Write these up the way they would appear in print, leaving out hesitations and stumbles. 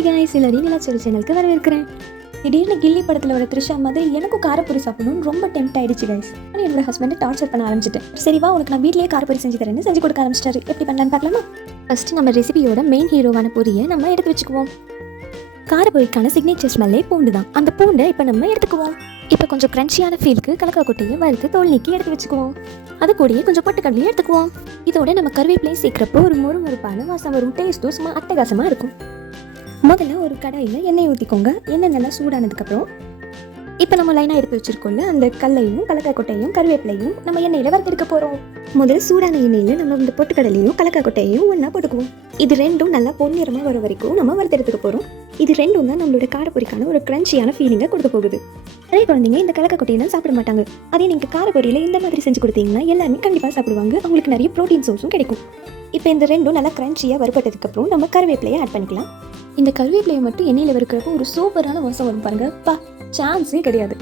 Hi guys, எல்லாரையும் நிலாச்சோரு சேனலுக்கு வரவேற்கிறேன். திடீர்னு கில்லி படத்தில் வர த்ரிஷா மாதிரி எனக்கும் காரப்பொரி சாப்பிடணும்னு ரொம்ப டெம்ப்ட் ஆயிடுச்சு கைஸ். ஆனால் என்னோட ஹஸ்பண்டை டார்ச்சர் பண்ண ஆரம்பிச்சிட்டேன். சரிவா உனக்கு நான் வீட்லேயே காரப்பொரி செஞ்சு தரேன்னு செஞ்சு கொடுக்க ஆரம்பிச்சிட்டாரு. எப்படி பண்ணலான்னு பார்க்கலாமா? ஃபர்ஸ்ட் நம்ம ரெசிபியோட மெயின் ஹீரோவான பொரியை நம்ம எடுத்து வச்சுக்குவோம். காரப்பொரிக்கான சிக்னேச்சர் ஸ்மெல்லே பூண்டு தான். அந்த பூண்டை இப்போ நம்ம எடுத்துக்குவோம். இப்போ கொஞ்சம் கிரன்ச்சியான ஃபீலுக்கு கலக்கா கொட்டையை வறுத்து தோல் நீக்கி எடுத்து வச்சுக்குவோம். அது கூடயே கொஞ்சம் பொட்டுக்கடலையும் எடுத்துக்குவோம். இதோட நம்ம கருவேப்பிலையும் சேர்க்குறப்போ ஒரு மொறுமொறுப்பான வாசம் வரும். டேஸ்ட்டும் சும்மா அட்டகாசமாக இருக்கும். முதல்ல ஒரு கடாயில் எண்ணெய் ஊற்றிக்கோங்க. எண்ணெய் நல்லா சூடானதுக்கப்புறம் இப்போ நம்ம லைனாக எடுத்து வச்சுருக்கோம்ல அந்த கல்லையும் கலக்கா கொட்டையும் கருவேப்பிலையும் நம்ம எண்ணெயில் வறுத்தெடுக்க போகிறோம். முதல்ல சூடான எண்ணெயில் நம்ம இந்த பொட்டுக்கடலையும் கலக்கா கொட்டையும் ஒன்றா போட்டுக்குவோம். இது ரெண்டும் நல்லா பொன்னிறமாக வர வரைக்கும் நம்ம வறுத்தெடுத்துக்க போகிறோம். இது ரெண்டும் தான் நம்மளோட காரப்பொரிக்கான ஒரு கிரன்ச்சியான ஃபீலிங்கை கொடுக்க போகுது. நிறைய குழந்தைங்க இந்த கலக்கா கொட்டையெல்லாம் சாப்பிட மாட்டாங்க. அதே நீங்கள் காரப்பொரியில் இந்த மாதிரி செஞ்சு கொடுத்தீங்கன்னா எல்லாருமே கண்டிப்பாக சாப்பிடுவாங்க. அவங்களுக்கு நிறைய ப்ரோட்டீன் சோர்ஸும் கிடைக்கும். இப்போ இந்த ரெண்டும் நல்லா கிரன்ச்சியாக வறுப்பட்டதுக்கப்புறம் நம்ம கருவேப்பிலையை ஆட் பண்ணிக்கலாம். இந்த கருவேப்பிலையை மட்டும் எண்ணெயில் வறுக்கிறப்போ ஒரு சூப்பரான வாசம் வரும் பாருங்க. சான்ஸே கிடையாது.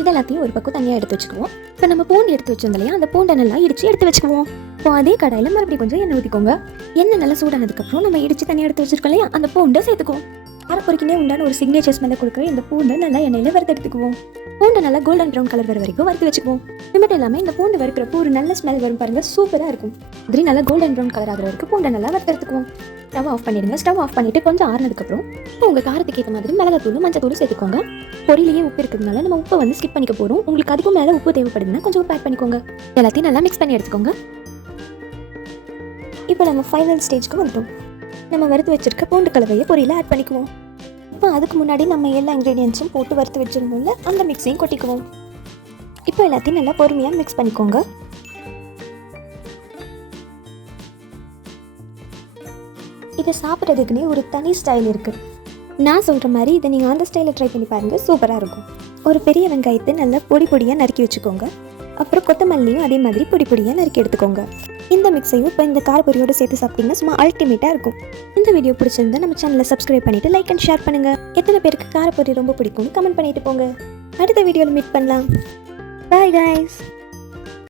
இதெல்லாத்தையும் ஒரு பக்கம் தனியாக எடுத்து வச்சுக்குவோம். இப்போ நம்ம பூண்டு எடுத்து வச்சிருந்தோம் இல்லையா, அந்த பூண்டை நல்லா இடிச்சு எடுத்து வச்சுக்குவோம். இப்போ அதே கடாயில் மறுபடியும் கொஞ்சம் எண்ணெய் ஊற்றிக்கோங்க. எண்ணெய் நல்லா சூடானதுக்கப்புறம் நம்ம இடிச்சு தனியாக எடுத்து வச்சிருக்கோம் இல்லையா, அந்த பூண்டை சேர்த்துக்குவோம். காரப்பொரிக்குனே உண்டான ஒரு சிக்னேச்சர் ஸ்மெல்லை கொடுக்குற இந்த பூண்டை நல்லா எண்ணெயில் வறுத்து எடுத்துக்குவோம். பூண்டை நல்லா கோல்டன் ப்ரௌன் கலர் வர வரைக்கும் வறுத்து வச்சுக்குவோம். இது மட்டும் இல்லாமல் இந்த பூண்டு வறுக்கிறப்போ ஒரு நல்ல ஸ்மெல் வரும் பாருங்க, சூப்பராக இருக்கும். அப்படி நல்லா கோல்டன் ப்ரௌன் கலர் ஆகிற வரைக்கும் பூண்டை நல்லா வறுத்து எடுத்துக்குவோம். ஸ்டவ் ஆஃப் பண்ணிடுங்க. ஸ்டவ் ஆஃப் பண்ணிட்டு கொஞ்சம் ஆறுனதுக்கப்புறம் இப்போ உங்கள் காரத்துக்கு ஏற்ற மாதிரி மிளகாத்தூள் மஞ்சத்தூள் சேர்த்துக்கோங்க. பொரியிலேயே உப்பு இருக்கிறதுனால நம்ம உப்பை வந்து ஸ்கிப் பண்ணிக்க போகிறோம். உங்களுக்கு அதுக்கும் மேலே உப்பு தேவைப்படுதுன்னா கொஞ்சம் உப்பு ஆட் பண்ணிக்கோங்க. எல்லாத்தையும் நல்லா மிக்ஸ் பண்ணி எடுத்துக்கோங்க. இப்போ நம்ம ஃபைனல் ஸ்டேஜ்க்கு வந்துட்டோம். நம்ம வறுத்து வச்சிருக்க பூண்டு கலவையை பொரியில் ஆட் பண்ணிக்குவோம். இப்போ அதுக்கு முன்னாடி நம்ம எல்லா இன்க்ரீடியன்ஸும் போட்டு வறுத்து வச்சிருந்தோம்ல, அந்த மிக்ஸையும் கொட்டிக்குவோம். இப்போ எல்லாத்தையும் நல்லா பொறுமையாக மிக்ஸ் பண்ணிக்கோங்க. இதை சாப்பிட்றதுக்குன்னே ஒரு தனி ஸ்டைல் இருக்குது. நான் சொல்கிற மாதிரி இதை நீங்கள் அந்த ஸ்டைலில் ட்ரை பண்ணி பாருங்கள், சூப்பராக இருக்கும். ஒரு பெரிய வெங்காயத்தை நல்லா பொடி பொடியாக நறுக்கி வச்சுக்கோங்க. அப்புறம் கொத்தமல்லியும் அதே மாதிரி பொடி பொடியாக நறுக்கி எடுத்துக்கோங்க. இந்த மிக்ஸையும் இப்போ இந்த காரப்பொரியோடு சேர்த்து சாப்பிட்டிங்கன்னா சும்மா அல்டிமேட்டாக இருக்கும். இந்த வீடியோ பிடிச்சிருந்தா நம்ம சேனலை சப்ஸ்கிரைப் பண்ணிவிட்டு லைக் அண்ட் ஷேர் பண்ணுங்கள். எத்தனை பேருக்கு காரப்பொரி ரொம்ப பிடிக்கும்னு கமெண்ட் பண்ணிட்டு போங்க. அடுத்த வீடியோவில் மீட் பண்ணலாம். Bye guys.